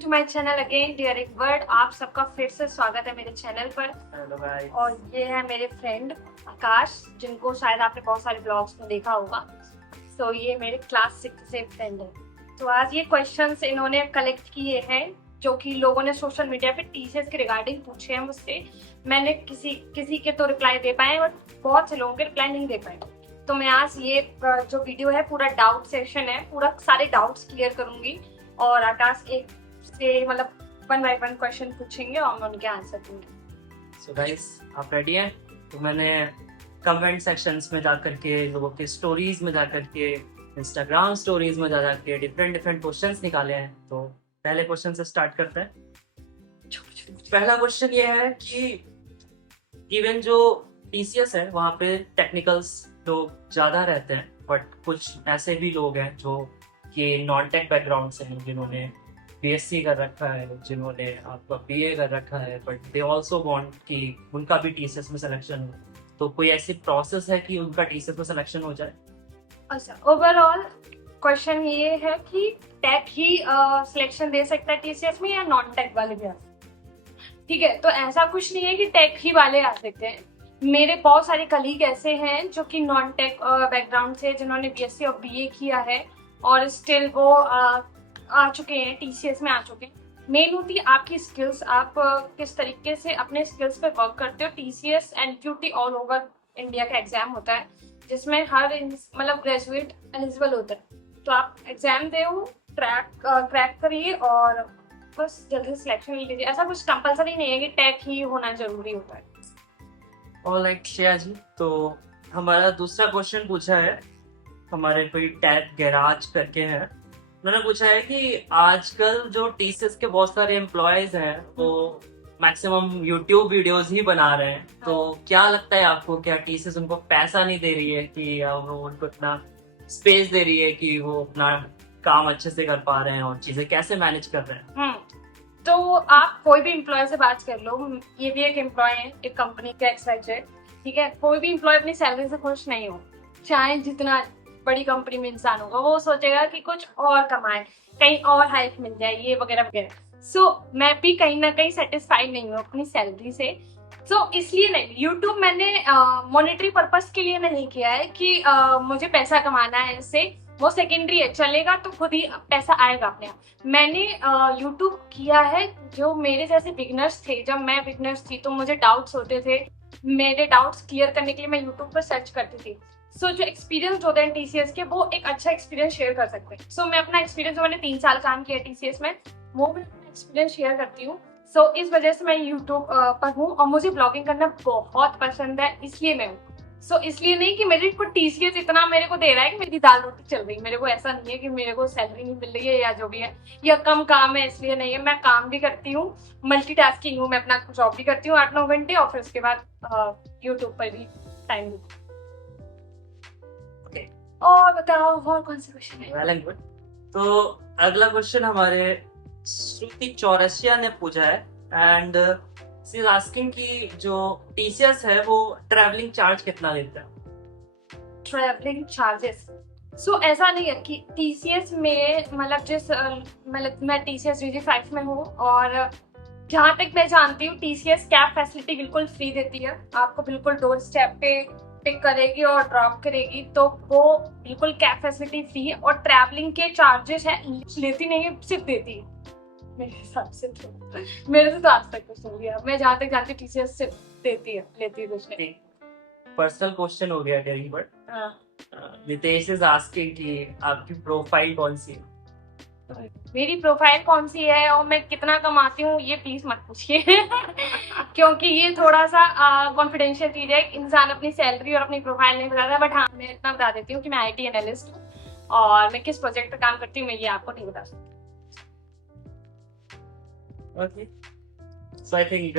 To my channel again dear एक word. आप सबका फिर से स्वागत है मेरे चैनल पर। Hello guys. और ये है मेरे फ्रेंड आकाश, जिनको शायद आपने बहुत सारे ब्लॉग्स में देखा होगा। तो ये मेरे क्लास 6 से फ्रेंड है। तो आज ये क्वेश्चंस इन्होंने कलेक्ट किए हैं जो कि लोगों ने सोशल मीडिया पे टीचर्स के रिगार्डिंग पूछे हैं मुझसे। मैंने किसी के तो रिप्लाई दे पाए बट बहुत से लोगों के रिप्लाई नहीं दे पाए। तो मैं आज ये जो वीडियो है पूरा डाउट सेशन है, पूरा सारे डाउट्स क्लियर करूंगी और आकाश एक से मतलब 1 by 1 क्वेश्चन पूछेंगे और मैं उनके आंसर दूंगी। सो गाइस, आप रेडी हैं? तो मैंने कमेंट सेक्शंस में जाकर के, लोगों के स्टोरीज में जाकर के, इंस्टाग्राम स्टोरीज में जा के डिफरेंट क्वेश्चंस निकाले हैं। तो पहले क्वेश्चन से स्टार्ट करते हैं। पहला क्वेश्चन ये है कि इवन जो टीसीएस है वहाँ पे टेक्निकल्स लोग ज्यादा रहते हैं, बट कुछ ऐसे भी लोग हैं जो कि नॉन टेक बैकग्राउंड से हैं, जिन्होंने बीएससी कर रखा है, जिन्होंने आपका बीए कर रखा है, बट दे आल्सो वांट कि उनका भी टीसीएस में सिलेक्शन हो। तो कोई ऐसी प्रोसेस है कि उनका टीसीएस में सिलेक्शन हो जाए? अच्छा, ओवरऑल क्वेश्चन ये है कि टेक ही सिलेक्शन दे सकता है टीसीएस में या नॉन टेक वाले भी आ सकते हैं? ठीक है, तो ऐसा कुछ नहीं है कि टेक ही वाले आ सकते हैं। मेरे बहुत सारे कलीग ऐसे हैं जो कि नॉन टेक बैकग्राउंड से, जिन्होंने बीएससी और बीए किया है और स्टिल वो आ चुके हैं, टीसीएस में आ चुके हैं। मेन होती है आपकी स्किल्स, आप किस तरीके से अपने स्किल्स पे वर्क करते हो। TCS NQT all over India का एग्जाम होता है जिसमें हर मतलब ग्रेजुएट एलिजिबल होता है। तो आप एग्जाम दे, क्रैक करिए और बस जल्दी सिलेक्शन ले लीजिए। ऐसा कुछ कंपलसरी नहीं है कि टेक ही होना जरूरी होता है। ऑलराइट श्रेया जी, तो हमारा दूसरा क्वेश्चन पूछा है हमारे कोई टैग गैराज करके है। उन्होंने पूछा है कि आजकल जो टीसीएस के बहुत सारे एम्प्लॉयज हैं वो मैक्सिमम यूट्यूब वीडियोस ही बना रहे हैं। तो क्या लगता है आपको, क्या टीसीएस उनको पैसा नहीं दे रही है कि वो उनको इतना स्पेस दे रही है कि वो अपना काम अच्छे से कर पा रहे हैं और चीजें कैसे मैनेज कर रहे हैं? तो आप कोई भी एम्प्लॉय से बात कर लो, ये भी एक एम्प्लॉय है एक कंपनी का XYZ, ठीक है। कोई भी एम्प्लॉय अपनी सैलरी से खुश नहीं हो, चाहे जितना बड़ी कंपनी में इंसान होगा, वो सोचेगा कि कुछ और कमाए, कहीं और हाइक मिल जाए, ये वगैरह वगैरह। सो मैं भी कहीं ना कहीं सेटिस्फाइड नहीं हूँ अपनी सैलरी से। सो इसलिए नहीं, यूट्यूब मैंने मॉनेटरी पर्पस के लिए नहीं किया है कि मुझे पैसा कमाना है इससे। वो सेकेंडरी है, चलेगा तो खुद ही पैसा आएगा अपने आप। मैंने यूट्यूब किया है जो मेरे जैसे बिगनर्स थे। जब मैं बिगनर्स थी तो मुझे डाउट्स होते थे, मेरे डाउट्स क्लियर करने के लिए मैं यूट्यूब पर सर्च करती थी। सो जो एक्सपीरियंस होते हैं टीसीएस के, वो एक अच्छा एक्सपीरियंस शेयर कर सकते हैं। सो मैं अपना एक्सपीरियंस, जो मैंने 3 साल काम किया टीसीएस में, वो मैं अपना एक्सपीरियंस शेयर करती हूँ। सो इस वजह से मैं यूट्यूब पर हूँ और मुझे ब्लॉगिंग करना बहुत पसंद है, इसलिए मैं हूँ। सो इसलिए नहीं कि मेरे को टीसीएस इतना मेरे को दे रहा है कि मेरी दाल रोटी चल रही है। मेरे को ऐसा नहीं है कि मेरे को सैलरी नहीं मिल रही है या जो भी है, या कम काम है इसलिए नहीं है। मैं काम भी करती हूँ, मल्टीटास्किंग हूँ। मैं अपना जॉब भी करती हूँ 8-9 घंटे और फिर उसके बाद यूट्यूब पर भी टाइम देती हूँ। और बताओ और कौन सा क्वेश्चन है? Well and good. तो अगला क्वेश्चन हमारे श्रुति चौरसिया ने पूछा है एंड शी इज आस्किंग कि जो टीसीएस है वो ट्रैवलिंग चार्ज कितना लेता है? ट्रैवलिंग चार्जेस, सो ऐसा नहीं है कि टीसीएस में मतलब मैं टीसीएस UG5 में हूँ और जहाँ तक मैं जानती हूँ टीसीएस कैब फैसिलिटी बिल्कुल फ्री देती है। आपको बिल्कुल डोर स्टेप पे पिक करेगी और ड्रॉप करेगी, तो वो बिल्कुल कैब फैसिलिटी फ्री है। और ट्रैवलिंग के चार्जेस है, लेती नहीं है, सिर्फ देती है मेरे हिसाब से। तो मेरे से तो आज तक कुछ नहीं लिया, मैं जहाँ तक जानती हूँ टीसीएस सिर्फ देती है, लेती है कुछ नहीं। पर्सनल क्वेश्चन हो गया dairy, but Nitesh is asking कि आपकी प्रोफाइल कौन सी है? मेरी प्रोफाइल कौन सी है और मैं कितना कमाती हूँ, ये प्लीज मत पूछिए क्योंकि ये थोड़ा सा कॉन्फिडेंशियल चीज है। इंसान अपनी सैलरी और अपनी प्रोफाइल नहीं बताता, बट हाँ मैं इतना बता देती हूँ कि मैं आईटी एनालिस्ट हूँ और मैं किस प्रोजेक्ट पे काम करती हूँ, मैं ये आपको नहीं बता सकती। ओके, सो आई थिंक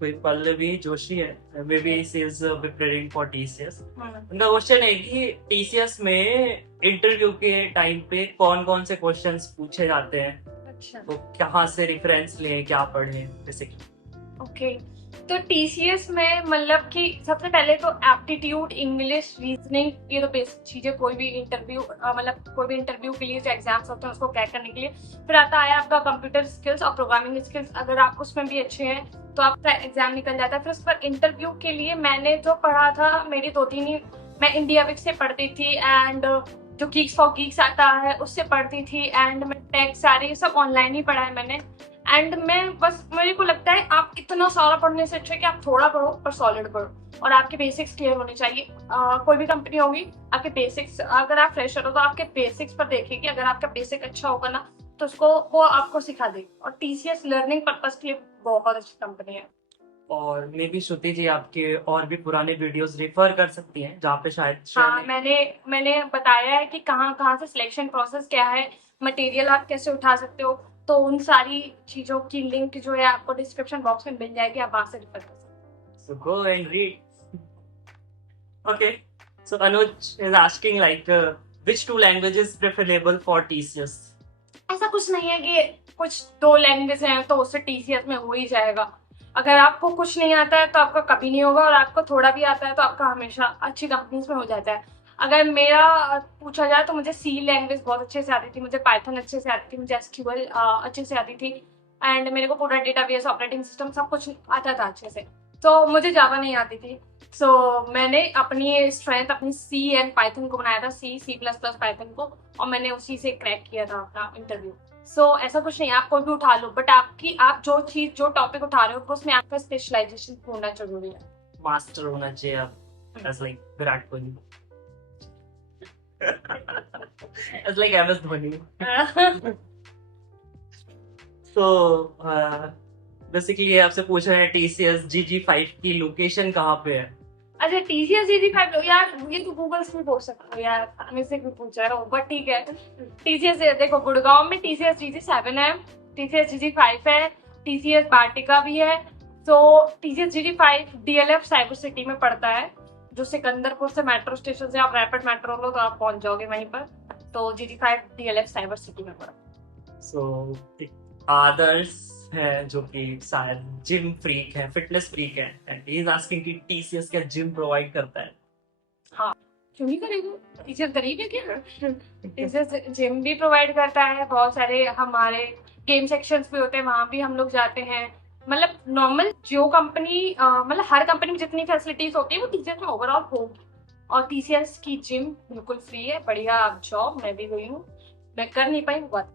कोई पल्लवी जोशी है, may be she is preparing for TCS. उनका क्वेश्चन है कि टीसीएस में इंटरव्यू के टाइम पे कौन कौन से क्वेश्चंस पूछे जाते हैं, अच्छा, तो कहाँ से रेफरेंस लें, क्या पढ़ें, जैसे कि? ओके। तो टीसीएस में मतलब कि सबसे पहले तो एप्टीट्यूड, इंग्लिश, रीजनिंग, ये तो बेसिक चीजें कोई भी इंटरव्यू मतलब कोई भी इंटरव्यू के लिए जो एग्जाम्स होते हैं उसको क्रैक करने के लिए। फिर आता है आपका कंप्यूटर स्किल्स और प्रोग्रामिंग स्किल्स, अगर आप उसमें भी अच्छे हैं तो आपका एग्जाम निकल जाता है। फिर उस पर इंटरव्यू के लिए मैंने जो पढ़ा था, मेरी 2-3 ही, मैं इंडिया विक से पढ़ती थी एंड जो गीक्स फॉर गीक्स आता है उससे पढ़ती थी, एंड मैं टेक सारे सब ऑनलाइन ही पढ़ा है मैंने। एंड मैं बस, मेरे को लगता है आप इतना सारा पढ़ने से अच्छा है कि आप थोड़ा पढ़ो पर सॉलिड पढ़ो और आपके बेसिक्स क्लियर होने चाहिए। कोई भी कंपनी होगी, आपके बेसिक्स, अगर आप फ्रेशर हो तो आपके बेसिक्स पर देखेगी, अगर आपका बेसिक अच्छा होगा ना तो उसको वो आपको सिखा देगी। और टीसीएस लर्निंग पर्पस के लिए बहुत अच्छी कंपनी है। और मे बी श्रुति जी आपके और भी पुराने वीडियोस रेफर कर सकती हैं जहाँ पे शायद हाँ, मैंने बताया है कि कहाँ कहाँ से सिलेक्शन प्रोसेस क्या है, मटेरियल आप कैसे उठा सकते हो, तो उन सारी चीजों की लिंक जो है आपको डिस्क्रिप्शन बॉक्स में मिल जाएगी, आप वहां से रेफर कर सकते हो। So go and read. Okay. So Anuj is asking like which two languages preferable for TCS? ऐसा कुछ नहीं है कि कुछ 2 लैंग्वेज हैं तो उससे टीसीएस में हो ही जाएगा। अगर आपको कुछ नहीं आता है तो आपका कभी नहीं होगा, और आपको थोड़ा भी आता है तो आपका हमेशा अच्छी कंपनीज में हो जाता है। अगर मेरा पूछा जाए तो मुझे सी लैंग्वेज बहुत अच्छे से आती थी, मुझे पाइथन अच्छे से आती थी, मुझे एसक्यूएल अच्छे से आती थी, एंड मेरे को पूरा डेटाबेस, ऑपरेटिंग सिस्टम सब कुछ आता था अच्छे से। तो मुझे जावा नहीं आती थी। सो मैंने अपनी स्ट्रेंथ अपनी सी एंड पाइथन को बनाया था, सी प्लस प्लस पाइथन को, और मैंने उसी से क्रैक किया था अपना इंटरव्यू। सो ऐसा कुछ नहीं है, आप कोई भी उठा लो, बट आप जो टॉपिक उठा रहे हो उसमें आपका स्पेशलाइजेशन होना जरूरी है। मास्टर होना चाहिए आप, as like Virat Kohli, as like MS Dhoni. So basically ये आपसे पूछ रहे हैं TCS GG5 की लोकेशन कहाँ पे है? अच्छा, टीसीएस GG5 यार, ये तो गूगल से भी पूछ सकते हो यार, मेरे से भी पूछ रहे हो, बट ठीक है। टीसीएस देखो, गुड़गांव में टीसीएस GG7 है, टीसीएस GG5 है, टीसीएस बाटिका भी है। तो TCS GG5 DLF cyber city में पड़ता है, जो सिकंदरपुर से मेट्रो स्टेशन से आप रैपिड मेट्रो लो तो आप पहुंच जाओगे वहीं पर। तो GG5 DLF साइबर सिटी में पड़ता है। So आदर्श है जो कि शायद जिम फ्रीक है, फिटनेस फ्रीक है, एंड ही इज आस्किंग कि TCS क्या जिम प्रोवाइड करता है? क्यों नहीं करेगा, टीचर गरीब है क्या? टीचर जिम भी प्रोवाइड करता है, बहुत सारे हमारे गेम सेक्शंस भी होते हैं, वहां भी हम लोग जाते हैं। मतलब नॉर्मल जो कंपनी, मतलब हर कंपनी में जितनी फैसिलिटीज होती है वो टीचर्स में ओवरऑल होगी। और टीसीएस की जिम बिल्कुल फ्री है, बढ़िया जॉब, मैं भी गई हूँ, मैं कर नहीं पाई वो बात।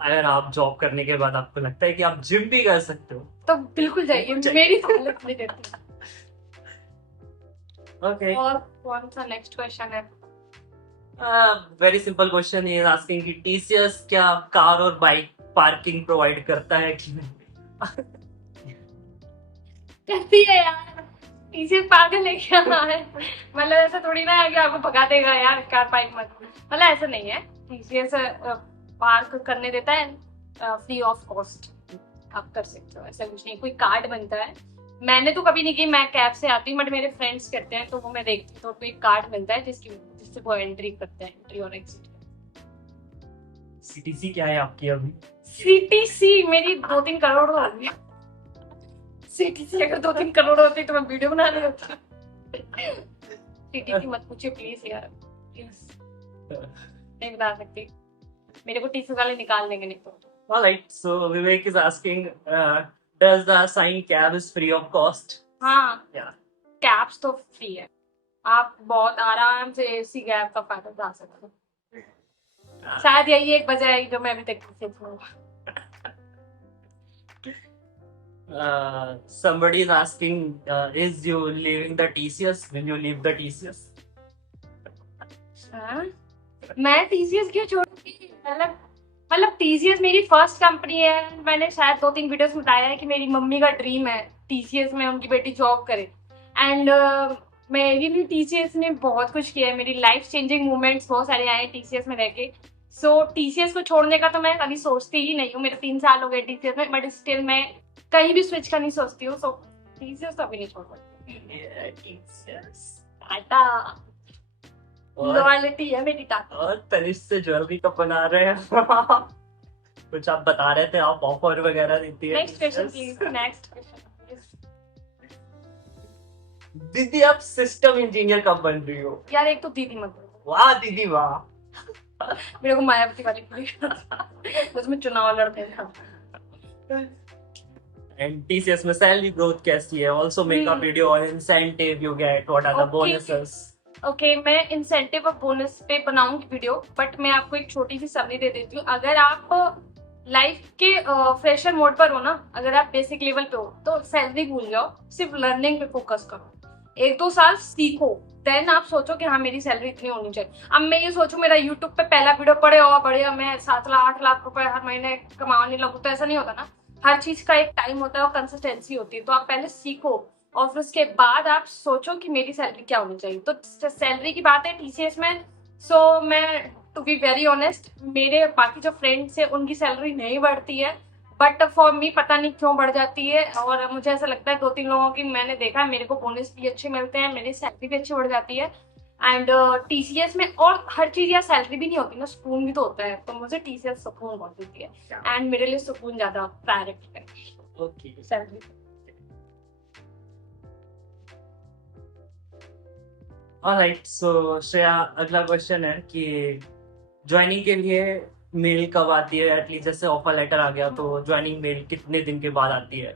अगर आप जॉब करने के बाद आपको लगता है कि आप जिम भी कर सकते हो तो बिल्कुल जाइए, मेरी हालत नहीं देती। ओके। और कौन सा नेक्स्ट क्वेश्चन है? Very simple question, he is asking कि TCS क्या कार और बाइक पार्किंग प्रोवाइड करता है कि नहीं? कहती है यार, टीसीएस पागल है क्या है? मतलब ऐसा थोड़ी ना है कि आपको भगा देगा यार कार बाइक मत, मतलब ऐसा नहीं है। टीसीएस पार्क करने देता है फ्री ऑफ कॉस्ट, आप कर सकते हो, ऐसा कुछ नहीं। कोई कार्ड बनता है, मैंने तो कभी नहीं की, मैं कैब से आती हूँ, बट मेरे फ्रेंड्स करते हैं तो वो मैं देखती हूँ, तो कोई कार्ड मिलता है जिससे वो एंट्री करते हैं, एंट्री और एग्जिट। CTC क्या है आपकी अभी? सीटीसी मेरी 2-3 करोड़ हो गई। सीटीसी अगर 2-3 करोड़ होती तो मैं वीडियो बना रही होती। सीटीसी मत पूछिए प्लीज यार, प्लीज नहीं बता सकती, मेरे को टीसी वाले निकाल देंगे नहीं तो। Alright, so Vivek is asking, does the assigned cab is free of cost? हाँ, Yeah. कैब्स तो फ्री है, आप बहुत आराम से एसी कैब का फायदा उठा सकते हो। शायद यही एक वजह है जो मैं अभी तक सीखूं। Somebody is asking, is you leaving the TCS? Will you leave the TCS? हाँ? मैं टीसीएस क्यों छोड़ूंगी? मतलब टीसीएस मेरी फर्स्ट कंपनी है। मैंने शायद 2-3 वीडियोस में बताया है कि मेरी मम्मी का ड्रीम है टीसीएस में उनकी बेटी जॉब करे, एंड मेरी भी टीसीएस ने बहुत कुछ किया है, मेरी लाइफ चेंजिंग मोमेंट्स बहुत सारे आए टीसीएस में रह के। सो टीसीएस को छोड़ने का तो मैं कभी सोचती ही नहीं हूँ, मेरे 3 साल हो गए टीसीएस में, बट स्टिल मैं कहीं भी स्विच करनी सोचती हूँ। सो टीसीएस तो अभी नहीं छोड़ सकती। टाटा लॉयल्टी है मेरी टाटा। और तनिष से ज्वेलरी कब बना रहे हैं? कुछ आप बता रहे थे, आप ऑफर वगैरह देती है? Next question please, next question. दीदी आप सिस्टम इंजीनियर कब बन रही हो? यार एक तो दीदी मत बोलो, वाह दीदी वाह। मेरे को मायावती वाली पूरी उसमें चुनाव लड़ते थे। And TCS में सैलरी ग्रोथ कैसी है? Also make a video on incentive you get, what are the Okay. bonuses? Okay मैं इंसेंटिव और बोनस पे बनाऊंगी वीडियो, बट मैं आपको एक छोटी सी समरी दे देती हूँ। अगर आप लाइफ के फ्रेशर मोड पर हो ना, अगर आप बेसिक लेवल पे हो तो सैलरी भूल जाओ, सिर्फ लर्निंग पे फोकस करो। 1-2 साल सीखो, देन आप सोचो कि हाँ मेरी सैलरी इतनी होनी चाहिए। अब मैं ये सोचूं मेरा यूट्यूब पे पहला वीडियो पड़े और बढ़िया मैं 7 लाख 8 लाख रुपए हर महीने कमाने लगूं, तो ऐसा नहीं होता ना। हर चीज का एक टाइम होता है और कंसिस्टेंसी होती है। तो आप पहले सीखो और फिर उसके बाद आप सोचो कि मेरी सैलरी क्या होनी चाहिए। तो सैलरी की बात है टीसीएस में, सो मैं टू बी वेरी ऑनेस्ट, मेरे बाकी जो फ्रेंड्स है उनकी सैलरी नहीं बढ़ती है, बट फॉर मी पता नहीं क्यों बढ़ जाती है। और मुझे ऐसा लगता है 2-3 लोगों की मैंने देखा, मेरे को बोनस भी अच्छे मिलते हैं, मेरी सैलरी भी अच्छी बढ़ जाती है। एंड टीसीएस में और हर चीज या सैलरी भी नहीं होती ना, सुकून भी तो होता है। तो मुझे टीसीएस सुकून बहुत देती है एंड मेरे लिए सुकून ज्यादा प्रायोरिटी है Okay. Salary. Alright, so Shreya अगला क्वेश्चन है कि ज्वाइनिंग के लिए मेल कब आती है? एटलीस्ट जैसे ऑफर लेटर आ गया तो ज्वाइनिंग मेल कितने दिन के बाद आती है?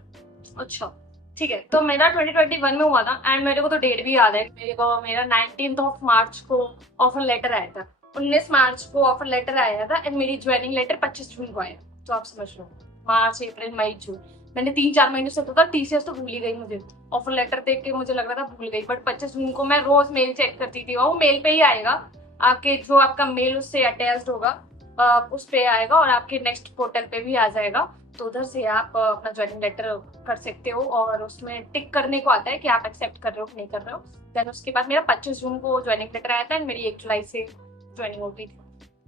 अच्छा ठीक है, तो मेरा 2021 में हुआ था एंड मेरे को तो डेट भी याद है। मेरा 19th ऑफ मार्च को ऑफर लेटर आया था, 19 मार्च को ऑफर लेटर आया था एंड मेरी ज्वाइनिंग लेटर 25 जून को आया। तो आप समझ लो मार्च अप्रैल मई जून, मैंने 3-4 महीने से होता था। टीसीएस तो भूल ही गई, मुझे ऑफर लेटर देख के मुझे लग रहा था भूल गई, बट 25 जून को मैं रोज मेल चेक करती थी और वो मेल पे ही आएगा। आपके जो आपका मेल उससे अटैच्ड होगा उस पे आएगा और आपके नेक्स्ट पोर्टल पे भी आ जाएगा। तो उधर से आप अपना ज्वाइनिंग लेटर कर सकते हो और उसमें टिक करने को आता है कि आप एक्सेप्ट कर रहे हो कि नहीं कर रहे हो। देन उसके बाद मेरा 25 जून को ज्वाइनिंग लेटर आया था एंड मेरी 1 जुलाई से ज्वाइनिंग हो गई थी।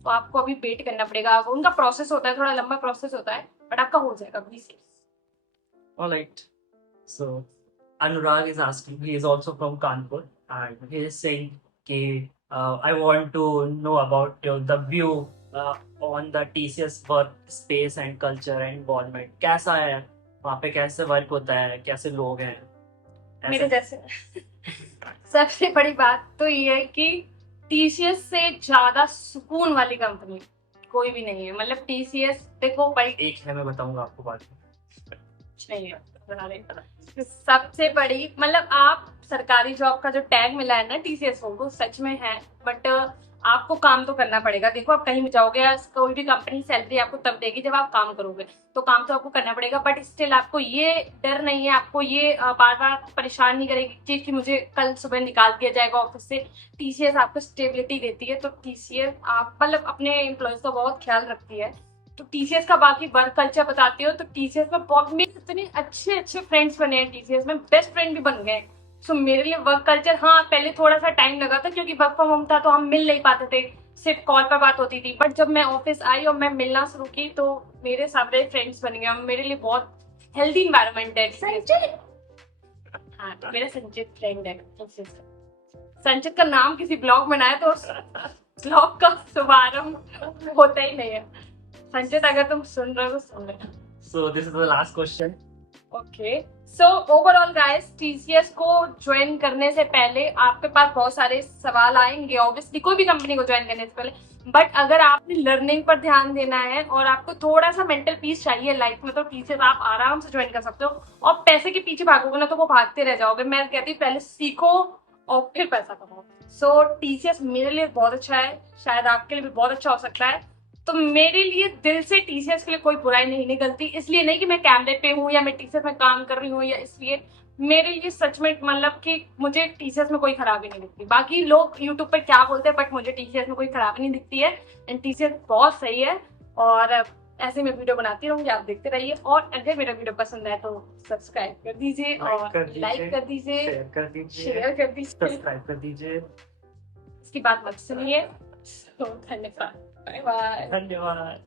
तो आपको अभी वेट करना पड़ेगा, उनका प्रोसेस होता है, थोड़ा लंबा प्रोसेस होता है, बट आपका हो जाएगा please. Alright, so Anurag is asking, he is also from Kanpur and he is saying कि I want to know about the view on the TCS work space and culture and environment. कैसा है वहाँ पे, कैसे work होता है, कैसे लोग हैं? मेरे जैसे सबसे बड़ी बात तो ये है कि टीसीएस से ज्यादा सुकून वाली कंपनी कोई भी नहीं है। मतलब टीसीएस देखो भाई, एक है, मैं बताऊंगा आपको बाद में। कुछ नहीं है बता रहे। सबसे बड़ी मतलब आप सरकारी जॉब का जो टैग मिला है ना टीसीएस को, वो सच में है, बट आपको काम तो करना पड़ेगा। देखो आप कहीं भी जाओगे या कोई भी कंपनी सैलरी आपको तब देगी जब आप काम करोगे, तो काम तो आपको करना पड़ेगा, बट स्टिल आपको ये डर नहीं है, आपको ये बार बार परेशान नहीं करेगी चीज कि मुझे कल सुबह निकाल दिया जाएगा ऑफिस से। टीसीएस आपको स्टेबिलिटी देती है। तो टीसीएस आप मतलब अपने एम्प्लॉयज का बहुत ख्याल रखती है। तो टीसीएस का बाकी वर्क कल्चर बताती हो तो टीसीएस में बहुत मेरे इतने अच्छे फ्रेंड्स बने हैं, टीसीएस में बेस्ट फ्रेंड भी बन गए। सो मेरे लिए वर्क कल्चर, हाँ पहले थोड़ा सा टाइम लगा था क्योंकि वर्क फ्रॉम होम था तो हम मिल नहीं पाते थे, सिर्फ कॉल पर बात होती थी, बट जब मैं ऑफिस आई और मैं मिलना शुरू की तो मेरे सारे फ्रेंड्स बन गए। मेरे लिए बहुत हेल्दी इन्वायरमेंट है। हाँ मेरा संचित फ्रेंड है। संचित का नाम किसी ब्लॉग में ना है तो ब्लॉग का शुभारंभ होता ही नहीं है। संचित अगर तुम सुन रहे हो तो सुन लेना। So this is the last question. Okay so overall guys, TCS को ज्वाइन करने से पहले आपके पास बहुत सारे सवाल आएंगे ऑब्वियसली, कोई भी कंपनी को ज्वाइन करने से पहले, बट अगर आपने लर्निंग पर ध्यान देना है और आपको थोड़ा सा मेंटल पीस चाहिए लाइफ में, तो टीसीएस आप आराम से ज्वाइन कर सकते हो। और पैसे के पीछे भागोगे ना तो वो भागते रह जाओगे। मैं कहती हूँ पहले सीखो और फिर पैसा कमाओ। सो टीसीएस मेरे लिए बहुत अच्छा है, शायद आपके लिए भी बहुत अच्छा हो सकता है। तो मेरे लिए दिल से टीसीएस के लिए कोई बुराई नहीं निकलती, इसलिए नहीं कि मैं कैमरे पे हूँ या मैं टीसीएस में काम कर रही हूँ या इसलिए। मेरे लिए सच में मतलब कि मुझे टीसीएस में कोई खराबी नहीं दिखती। बाकी लोग यूट्यूब पर क्या बोलते हैं, बट मुझे टीसीएस में कोई खराबी नहीं दिखती है एंड टीसीएस बहुत सही है। और ऐसे मैं वीडियो बनाती रहूंगी, आप देखते रहिए। और अगर मेरा वीडियो पसंद आए तो सब्सक्राइब कर दीजिए और लाइक कर दीजिए, शेयर कर दीजिए, शेयर कर दीजिए, सब्सक्राइब कर दीजिए। इसकी बात मत सुनिए। तो धन्यवाद, बाय बाय। धन्यवाद।